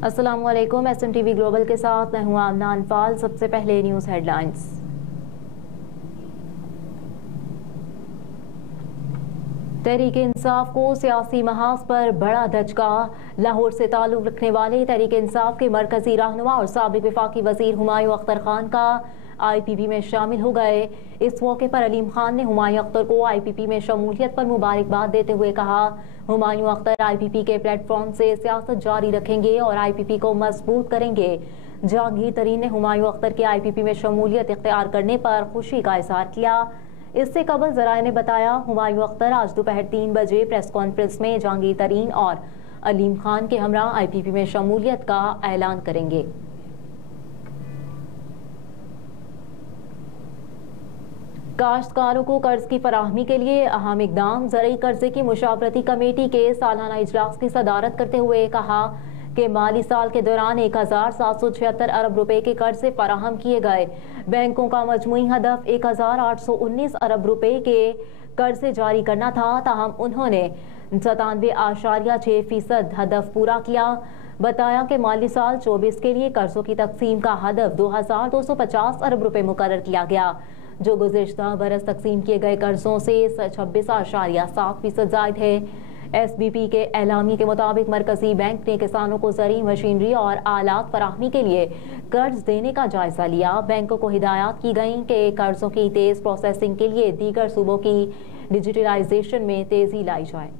अस्सलाम वालेकुम। SMTV global के साथ मैं हूं आमना अनफाल। सबसे पहले न्यूज़ हेडलाइंस। तहरीक इंसाफ को सियासी महाज पर बड़ा धचका। लाहौर से ताल्लुक रखने वाले तहरीक इंसाफ के मरकजी रहनुमा और साबिक वफाकी वजीर हुमायूं अख्तर खान का IPP में शामिल हो गए। इस मौके पर अलीम खान ने हुमायूं अख्तर को IPP में शमूलियत पर मुबारकबाद देते हुए कहा, हुमायूं अख्तर IPP के प्लेटफॉर्म से सियासत जारी रखेंगे और IPP को मजबूत करेंगे। जहांगीर तरीन ने हुमायूं अख्तर के IPP में शमूलियत इख्तियार करने पर खुशी का इजहार किया। इससे कबल जराए ने बताया, हुमायूं अख्तर आज दोपहर 3 बजे प्रेस कॉन्फ्रेंस में जहांगीर तरीन और अलीम खान के हमरा IPP में शमूलियत का ऐलान करेंगे। काश्तकारों को कर्ज की फराहमी के लिए अहम इकदाम। ज़रई कर्जे की मुशावरती कमेटी के सालाना इजलास की सदारत करते हुए कहा कि माली साल के दौरान 1776 अरब रुपए के कर्ज फराहम किए गए। बैंकों का मजमूई हदफ 1819 अरब रुपए के कर्ज जारी करना था, ताहम उन्होंने 97.6% हदफ पूरा किया। बताया कि माली साल 24 के लिए कर्जों की तकसीम का हदफ 2250 अरब रुपए मुकर्रर किया गया, जो गुज़िश्ता बरस तकसीम किए गए कर्जों से 26.7% जायद है। SBP के एलामी के मुताबिक मरकजी बैंक ने किसानों को ज़रूरी मशीनरी और आलात फराहमी के लिए कर्ज देने का जायजा लिया। बैंकों को हिदायत की गई कि कर्जों की तेज प्रोसेसिंग के लिए दीगर सूबों की डिजिटलाइजेशन में तेजी लाई जाए।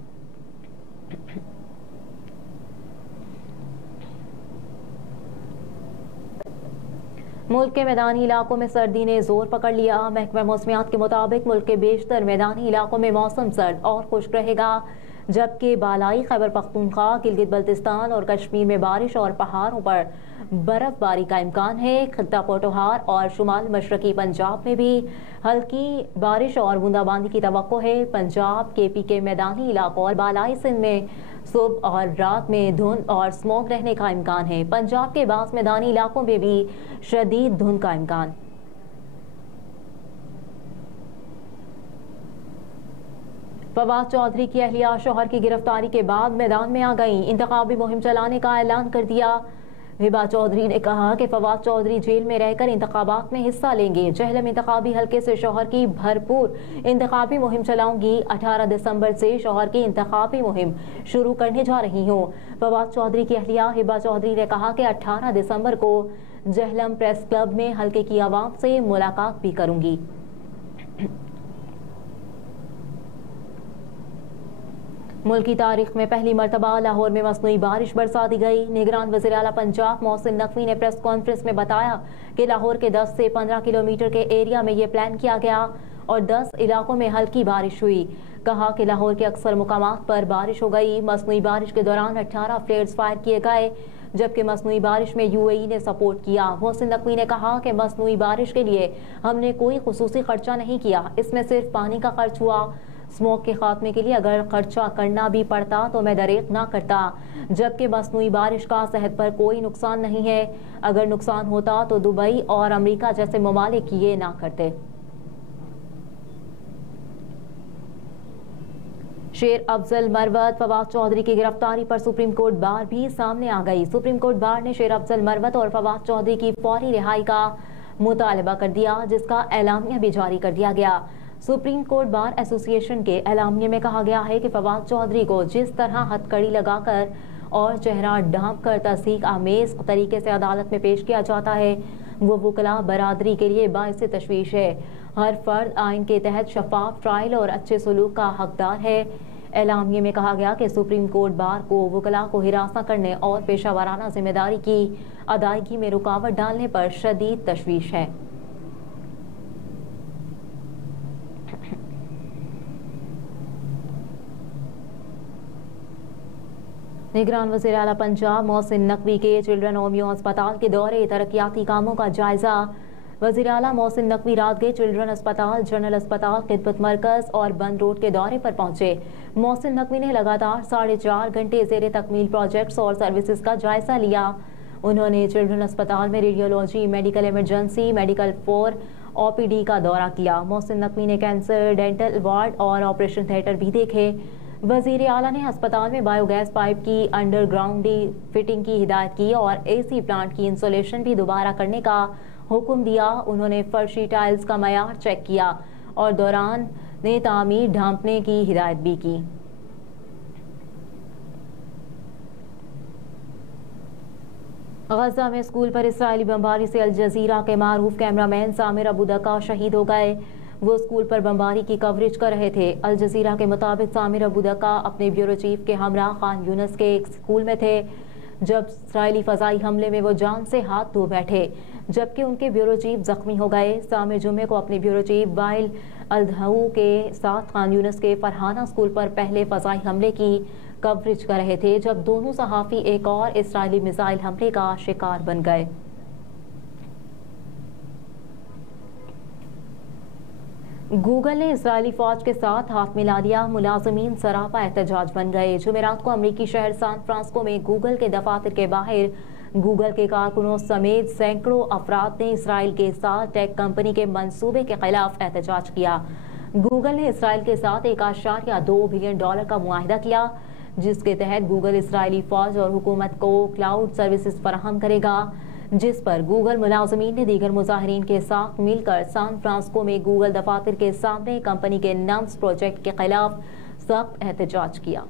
मुल्क के मैदानी इलाकों में सर्दी ने जोर पकड़ लिया। महकमा मौसमियात के मुताबिक मुल्क के बेशतर मैदानी इलाकों में मौसम सर्द और खुश्क रहेगा, जबकि बालाई खैबर पख्तूनख्वा, गिलगित बल्तिस्तान और कश्मीर में बारिश और पहाड़ों पर बर्फबारी का इम्कान है। खित्ता पोटोहार और शुमाल मशरकी पंजाब में भी हल्की बारिश और बूंदाबांदी की तवक्को है। पंजाब, KP के मैदानी इलाकों और बालाई सिंध में सुबह और रात में धुंध और स्मोक रहने का इम्कान है। पंजाब के बास मैदानी इलाकों में भी शदीद धुंध का इम्कान। फवाद चौधरी की अहलिया शौहर की गिरफ्तारी के बाद मैदान में आ गई। इंतखाबी मुहिम चलाने का ऐलान कर दिया। हिबा चौधरी ने कहा कि फवाद चौधरी जेल में रहकर इंतखाबात में हिस्सा लेंगे। जहलम इंतखाबी हल्के से शौहर की भरपूर इंतखाबी मुहिम चलाऊंगी। 18 दिसंबर से शौहर की इंतखाबी मुहिम शुरू करने जा रही हूँ। फवाद चौधरी की अहलिया हिबा चौधरी ने कहा कि 18 दिसंबर को जहलम प्रेस क्लब में हल्के की आवाम से मुलाकात भी करूंगी। मुल्क की तारीख में पहली मरतबा लाहौर में मसनूई बारिश बरसा दी गई। निगरान वज़ीर आला पंजाब मोहसिन नकवी ने प्रेस कॉन्फ्रेंस में बताया कि लाहौर के 10 से 15 किलोमीटर के एरिया में ये प्लान किया गया और 10 इलाकों में हल्की बारिश हुई। कहा कि लाहौर के अक्सर मुकामात पर बारिश हो गई। मसनूई बारिश के दौरान 18 फ्लेयर्स फायर किए गए, जबकि मसनूई बारिश में UAE ने सपोर्ट किया। मोहसिन नकवी ने कहा कि मसनूई बारिश के लिए हमने कोई खुसूसी खर्चा नहीं किया, इसमें सिर्फ पानी का खर्च हुआ। स्मोक के खात्मे के लिए अगर खर्चा करना भी पड़ता तो मैं दरेक ना करता, जबकि मसनूई बारिश का सेहत पर कोई नुकसान नहीं है। अगर नुकसान होता तो दुबई और अमेरिका जैसे ममालिक ये ना करते। शेर अफजल मरवत फवाद चौधरी की गिरफ्तारी पर सुप्रीम कोर्ट बार भी सामने आ गई। सुप्रीम कोर्ट बार ने शेर अफजल मरवत और फवाद चौधरी की फौरी रिहाई का मुतालबा कर दिया, जिसका एलामिया भी जारी कर दिया गया। सुप्रीम कोर्ट बार एसोसिएशन के एलामिया में कहा गया है कि फवाद चौधरी को जिस तरह हथकड़ी लगाकर और चेहरा ढांप कर तस्दीक आमेज तरीके से अदालत में पेश किया जाता है, वो वकला बरादरी के लिए बाइस तशवीश है। हर फर्द आइन के तहत शफाफ ट्रायल और अच्छे सलूक का हकदार है। एलामिया में कहा गया कि सुप्रीम कोर्ट बार को वकला को हिरासत करने और पेशा वाराना जिम्मेदारी की अदायगी में रुकावट डालने पर शदीद तशवीश है। निगरान वज़ीर आला पंजाब मोहसिन नकवी के चिल्ड्रन होमियो अस्पताल के दौरे तरक्याती कामों का जायजा। वज़ीर आला मोहसिन नकवी रात गए चिल्ड्रन अस्पताल, जनरल अस्पताल, खिदमत मरकज और बंद रोड के दौरे पर पहुंचे। मोहसिन नकवी ने लगातार 4.5 घंटे ज़ेरे तकमील प्रोजेक्ट्स और सर्विसेज का जायजा लिया। उन्होंने चिल्ड्रन अस्पताल में radiology, medical emergency, medical 4 OPD का दौरा किया। मोहसिन नकवी ने कैंसर, डेंटल वार्ड और ऑपरेशन थिएटर भी देखे। वजीर आला ने अस्पताल में बायोगैस पाइप की अंडरग्राउंड फिटिंग की हिदायत की और एसी प्लांट की इंसुलेशन भी दोबारा करने का हुक्म दिया। उन्होंने फर्शी टाइल्स का मयार चेक किया और दौरान ने तामीर ढांपने की हिदायत भी की। गजा में स्कूल पर इसराइली बमबारी से अल जजीरा के मारूफ कैमरामैन सामिर अबू दक्का शहीद हो गए। वो स्कूल पर बमबारी की कवरेज कर रहे थे। अल जजीरा के मुताबिक सामिर अबू दक्का अपने ब्यूरो चीफ के हमरा खान यूनस के एक स्कूल में थे जब इसराइली फजाई हमले में वो जान से हाथ धो बैठे, जबकि उनके ब्यूरो चीफ जख्मी हो गए। सामिर जुम्मे को अपने ब्यूरो चीफ वाइल अल-दहू के साथ खान यूनस के फरहाना स्कूल पर पहले फजाई हमले की कवरेज कर रहे थे जब दोनों सहाफ़ी एक और इसराइली मिसाइल हमले का शिकार बन गए। गूगल ने इसराइली फौज के साथ हाथ मिला लिया। मुलाजमीन सरापा एहतजाज बन गए। जुमेरात को अमरीकी शहर सान फ्रांसिस्को में गूगल के दफातर के बाहर गूगल के कारकुनों समेत सैकड़ों अफराद ने इसराइल के साथ टेक कंपनी के मंसूबे के खिलाफ एहतजाज किया। गूगल ने इसराइल के साथ $1.2 बिलियन का मुआहिदा किया, जिसके तहत गूगल इसराइली फौज और हुकूमत को क्लाउड सर्विसेज फराहम करेगा, जिस पर गूगल मुलाजमीन ने दीगर मुजाहिरीन के साथ मिलकर सान फ्रांसिस्को में गूगल दफातर के सामने कंपनी के नम्स प्रोजेक्ट के खिलाफ सख्त एहतजाज किया।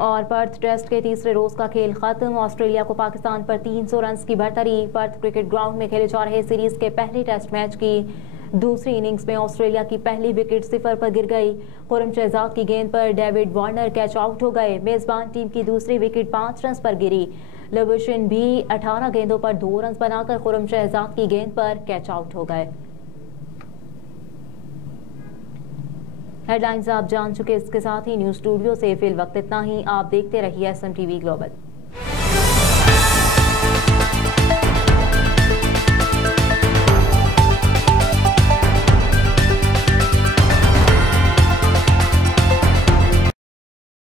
और पर्थ टेस्ट के तीसरे रोज का खेल खत्म। ऑस्ट्रेलिया को पाकिस्तान पर 300 रन की बढ़तरी। पर्थ क्रिकेट ग्राउंड में खेले जा रहे सीरीज के पहले टेस्ट मैच की दूसरी इनिंग्स में ऑस्ट्रेलिया की पहली विकेट 0 पर गिर गई। खुरम शहजाद की गेंद पर डेविड वार्नर कैच आउट हो गए। मेजबान टीम की दूसरी विकेट 5 रन पर गिरी। लविशन भी 18 गेंदों पर 2 रन बनाकर खुरम शहजाद की गेंद पर कैच आउट हो गए। हेडलाइंस आप जान चुके। इसके साथ ही न्यूज स्टूडियो से फिल वक्त इतना ही। आप देखते रहिए SM TV ग्लोबल।